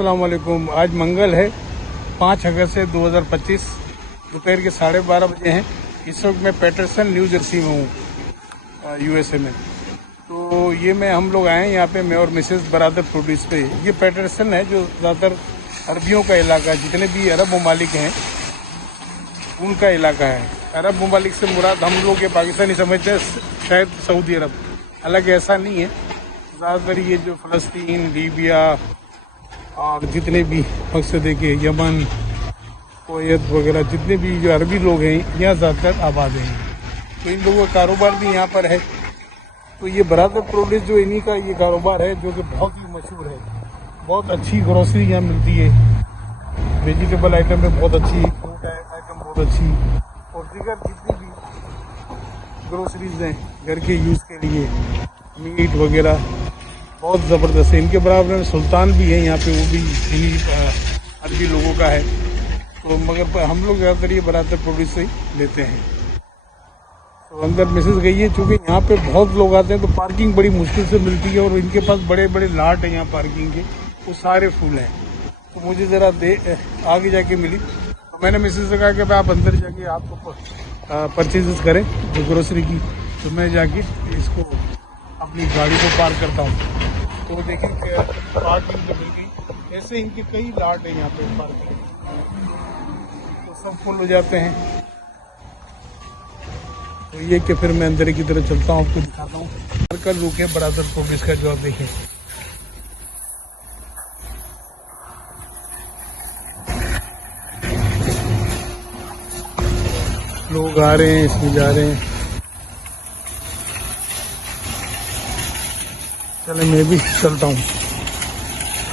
अस्सलाम वालेकुम। आज मंगल है 5 अगस्त है 2025। दोपहर के 12:30 बजे हैं। इस वक्त मैं पैटरसन न्यू जर्सी में हूँ, यूएसए में। तो ये हम लोग आए हैं यहाँ पे, मैं और मिसेस बरादर प्रोड्यूस पे। ये पैटरसन है जो ज़्यादातर अरबियों का इलाका, जितने भी अरब ममालिक हैं उनका इलाका है। अरब ममालिक से मुराद हम लोग ये पाकिस्तानी समझते हैं शायद सऊदी अरब, हालांकि ऐसा नहीं है। ज़्यादातर ये जो फ़लस्तीन, लीबिया और जितने भी मकसद है कि यमन, कुवैत वगैरह जितने भी जो अरबी लोग हैं यहाँ ज़्यादातर आबाद हैं। तो इन लोगों का कारोबार भी यहाँ पर है। तो ये बरादर प्रोड्यूस जो इन्हीं का ये कारोबार है, जो कि बहुत ही मशहूर है। बहुत अच्छी ग्रोसरी यहाँ मिलती है, वेजिटेबल आइटम में बहुत अच्छी, फ्रूट आइटम बहुत अच्छी, और दीगर जितनी भी ग्रोसरीज हैं घर के यूज़ के लिए, मीट वगैरह बहुत ज़बरदस्त है। इनके बराबर में सुल्तान भी है यहाँ पे, वो भी इन्हीं अरबी लोगों का है। तो मगर हम लोग ज़्यादातर ये बरादर प्रोड्यूस से ही लेते हैं। तो अंदर मिसेस गई है, चूँकि यहाँ पे बहुत लोग आते हैं तो पार्किंग बड़ी मुश्किल से मिलती है, और इनके पास बड़े बड़े लाट हैं यहाँ पार्किंग के, वो सारे फुल हैं। तो मुझे ज़रा आगे जाके मिली, तो मैंने मिसेस से कहा कि आप अंदर जाके आपको परचेजेस करें जो ग्रोसरी की। तो मैं जाके इसको अपनी गाड़ी को पार्क करता हूँ। तो देखें कि पार्किंग तो मिल गई। ऐसे इनके कई लाट हैं यहाँ पे पार्किंग, तो सब फुल हो जाते हैं। तो ये कि फिर मैं अंदर की तरफ चलता हूँ, आपको दिखाता हूँ। कल रुके बरादर प्रोड्यूस का जो आप देखें, लोग आ रहे हैं, इसमें जा रहे हैं। चले मैं भी चलता हूँ।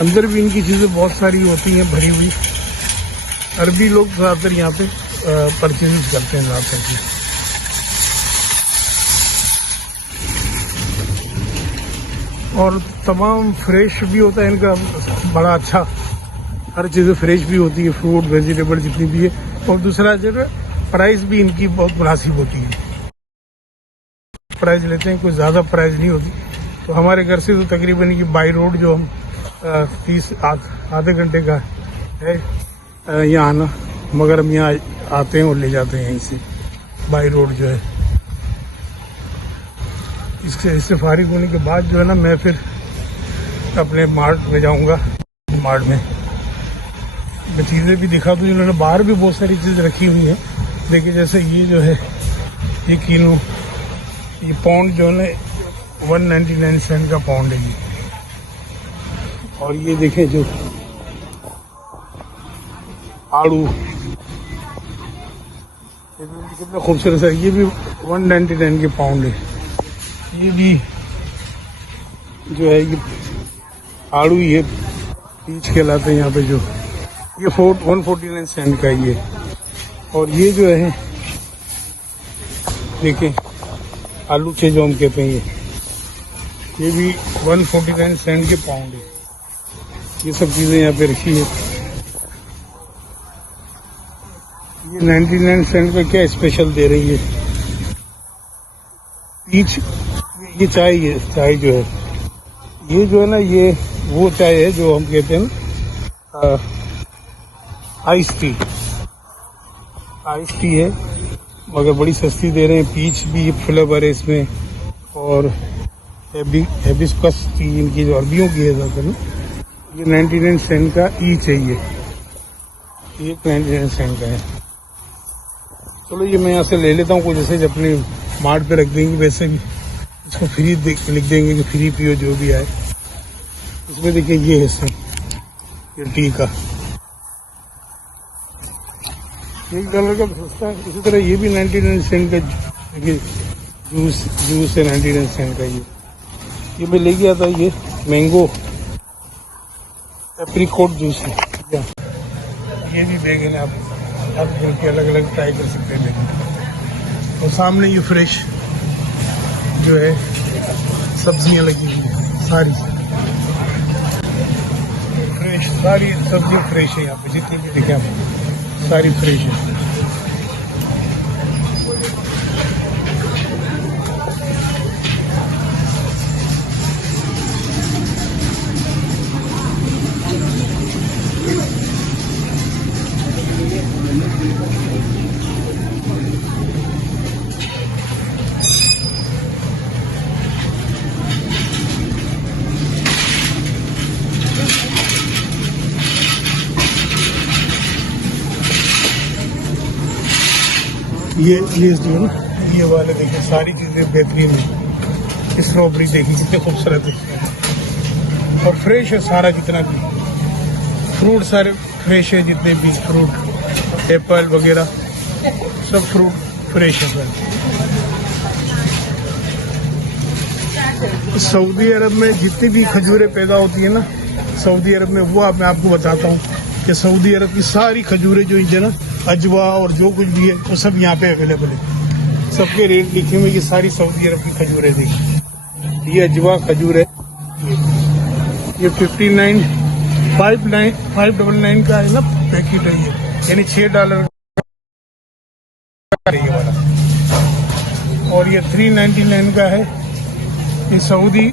अंदर भी इनकी चीज़ें बहुत सारी होती हैं भरी हुई। अरबी लोग ज़्यादातर यहाँ पे परचेज करते हैं ज़्यादातर की। और तमाम फ्रेश भी होता है इनका, बड़ा अच्छा, हर चीज़ें फ्रेश भी होती है, फ्रूट वेजिटेबल जितनी भी है। और दूसरा जो है प्राइस भी इनकी बहुत मुनासिब होती है। प्राइस लेते हैं, कोई ज़्यादा प्राइस नहीं होती। तो हमारे घर से तो तकरीबन ये बाई रोड जो हम 30 आधे घंटे का है यहाँ आना, मगर हम यहाँ आते हैं और ले जाते हैं यहीं से। बाई रोड जो है, इससे फारिग होने के बाद जो है ना, मैं फिर अपने मार्ट में जाऊँगा। मार्ट में मैं चीज़ें भी दिखा दूँ। इन्होंने बाहर भी बहुत सारी चीज़ रखी हुई हैं। देखिए जैसे ये जो है, ये किलो, ये पाउंड जो है 199 सेंट का पाउंड है ये। और ये देखें जो आड़ू, कितना खूबसूरत है, ये भी 199 के पाउंड है। ये भी जो है ये आड़ू ही है, पीच कहलाते हैं यहाँ पे, जो ये 149 सेंट का ये। और ये जो है देखें आलू छे जो हम कहते हैं, ये भी 149 सेंट के पाउंड है। ये सब चीज़ें यहाँ पे रखी है। ये 99 सेंट पे क्या स्पेशल दे रही है पीच। ये चाय जो है, ये जो है ना, ये वो चाय है जो हम कहते हैं ना आइस टी है, मगर बड़ी सस्ती दे रहे हैं। पीच भी फ्लेवर है इसमें, और हिबिस्कस टी इनकी जो अरबियों की है ज़्यादातर ना, ये 99 सेंट का ईच है। ये 99 सेंट का है। चलो ये मैं यहाँ से ले लेता हूँ। कुछ जैसे अपने मार्ट पे रख देंगे, वैसे भी इसको फ्री लिख देंगे कि फ्री पियो जो भी आए। इसमें देखिए ये है ये टी का, $1 का सस्ता है। इसी तरह ये भी 99 सेंट का, देखिए जूस है 99 सेंट का। ये मैं ले गया था, ये मैंगो एप्रिकॉट जूस है। ये भी बैग है, आप करके अलग अलग ट्राई कर सकते हैं बैग। और सामने ये फ्रेश जो है सब्जियां लगी हुई है, सारी फ्रेश, सारी सब्जियां फ्रेश है यहाँ पे, जितनी भी देखें आप सारी फ्रेश है। ये जो है ना, ये वाले देखिए सारी चीज़ें बेहतरीन है। स्ट्रॉबेरी देखिए कितने खूबसूरत है और फ्रेश है सारा, जितना भी फ्रूट सारे फ्रेश है, जितने भी फ्रूट एप्पल वगैरह सब फ्रूट फ्रेश है सर। सऊदी अरब में जितनी भी खजूरें पैदा होती है ना सऊदी अरब में, वो मैं आपको बताता हूँ कि सऊदी अरब की सारी खजूरें जो है ना, अजवा और जो कुछ भी है वो सब यहाँ पे अवेलेबल है। सबके रेट लिखे हुए, ये सारी सऊदी अरब की खजूरें देखिए। ये अजवा खजूर है, ये 599 का है ना पैकेट है ये, यानी $6 का ये वाला। और ये 399 का है, ये सऊदी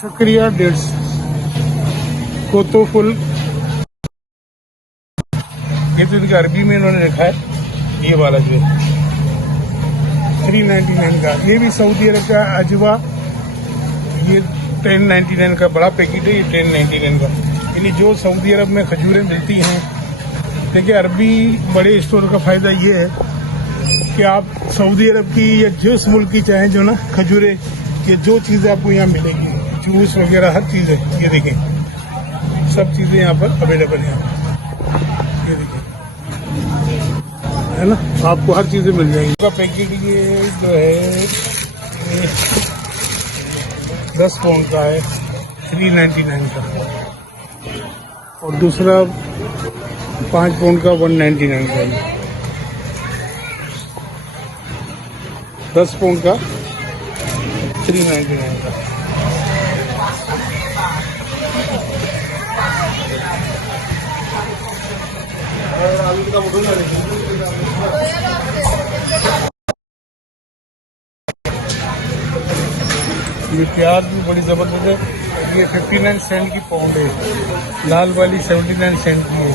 शक्रिया डेट्स कोतो फुल, ये तो इनका अरबी में इन्होंने लिखा है। ये वाला जो है 399 का, ये भी सऊदी अरब का अजवा, ये 1099 का बड़ा पैकेट है, ये 1099 का। यानी जो सऊदी अरब में खजूरें मिलती हैं, देखिए अरबी बड़े स्टोर का फायदा ये है कि आप सऊदी अरब की या जिस मुल्क की चाहें जो ना खजूरें, ये जो चीज़ें आपको यहाँ मिलेंगी, जूस वगैरह हर चीज़ है। ये देखें सब चीज़ें यहाँ पर अवेलेबल हैं, ये देखिए है ना, आपको हर चीज़ें मिल जाएंगी। इसका पैकेट ये जो है 10 पाउंड का है, 399 का, और दूसरा 5 पाउंड का 199 का है। 10 पाउंड का 399 का। ये प्याज भी बड़ी जबरदस्त है, ये 59 सेंट की पाउंड है। लाल वाली 79 सेंट की है,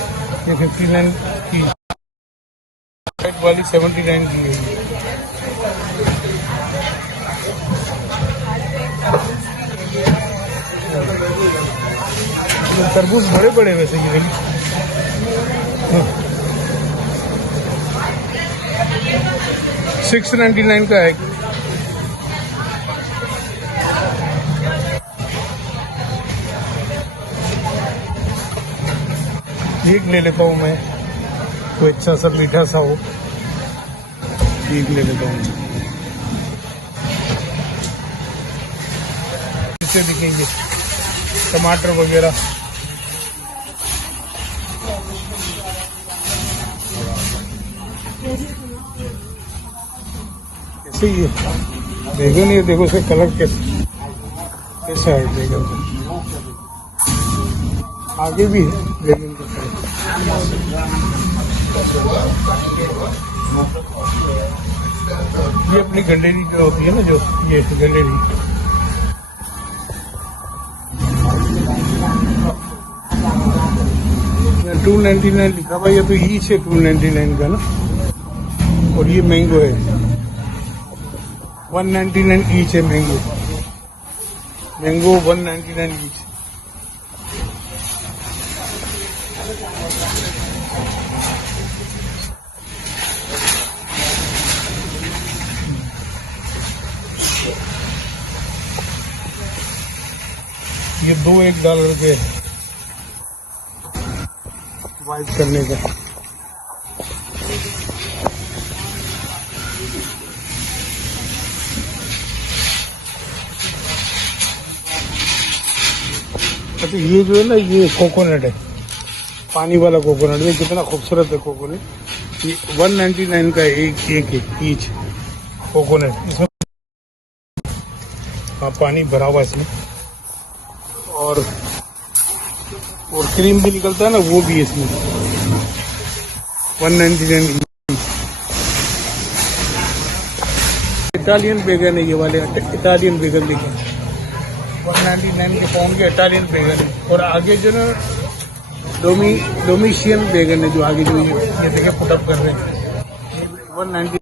ये 59 की। व्हाइट वाली 79 की है। तरबूज बड़े बड़े वैसे ये देखिए, 699 का है। एक ले लेता हूँ मैं, कोई अच्छा सा मीठा सा हो, एक ले लेता हूँ। इसे दिखेंगे टमाटर वगैरह, कैसे ये बैगन, ये देखो इसका कलर कैसा है बैगन। आगे भी है बैगन का कलर। ये अपनी गंडेरी जो होती है ना, जो ये गंडेरी, $299 लिखा हुआ, ये तो ईच है 299 का ना। और ये मैंगो है 199 ईच है। Mango 199 each. ये $2 $1 के वाइप करने का। अच्छा ये जो है ना, ये कोकोनट है, पानी वाला कोकोनट। ये कितना खूबसूरत है कोकोनट। ये 199 का एक ईच कोकोनट। इसमें हाँ पानी भरा हुआ इसमें, और क्रीम भी निकलता है ना, वो भी है इसमें। 199। इटालियन बैगन है ये वाले, इटालियन बैगन देखिए 199 के पाउंड के इटालियन बैगन है। और आगे जो ना डोमिशियन बैगन है, जो आगे जो ये देखिए पुटअप कर रहे हैं, 190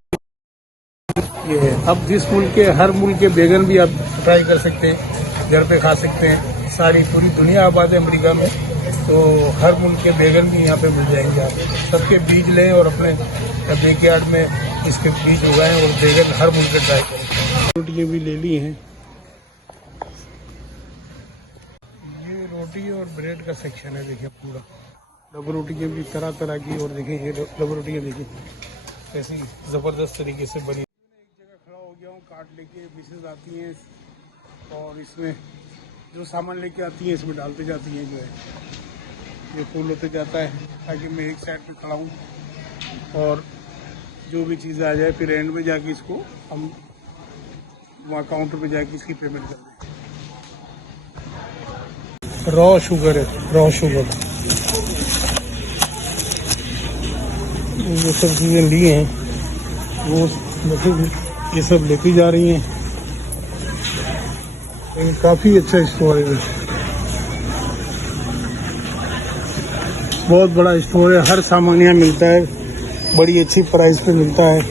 ये है। अब जिस मुल्क के, हर मुल्क के बैगन भी आप ट्राई कर सकते हैं, घर पे खा सकते हैं। सारी पूरी दुनिया आबाद है अमेरिका में, तो हर मुल्क के बैगन भी यहाँ पे मिल जाएंगे। आप सबके बीज लें और अपने बैकयार्ड में इसके बीज उगाएं और ड्रैगन हर मुल्क ट्राई करें। रोटियाँ भी ले ली हैं। ये रोटी और ब्रेड का सेक्शन है, देखिए पूरा डब रोटियाँ भी तरह तरह की। और देखिए ये डब रोटियाँ देखिए कैसी ज़बरदस्त तरीके से बनी। एक जगह खड़ा हो गया हूँ, कार्ट लेके मिसेज आती हैं और इसमें जो सामान लेके आती हैं इसमें डालते जाती हैं। जो है ये फुल होते जाता है ताकि मैं एक साइड पे खड़ा हूँ और जो भी चीज़ आ जाए फिर एंड में जाके इसको हम वहाँ काउंटर पे जाके इसकी पेमेंट कर दें। रॉ शुगर है, रॉ शुगर। ये सब चीज़ें ली हैं, वो देखिए ये सब लेती जा रही हैं। काफ़ी अच्छा स्टोर है, बहुत बड़ा स्टोर है। हर सामान यहाँ मिलता है, बड़ी अच्छी प्राइस पे मिलता है।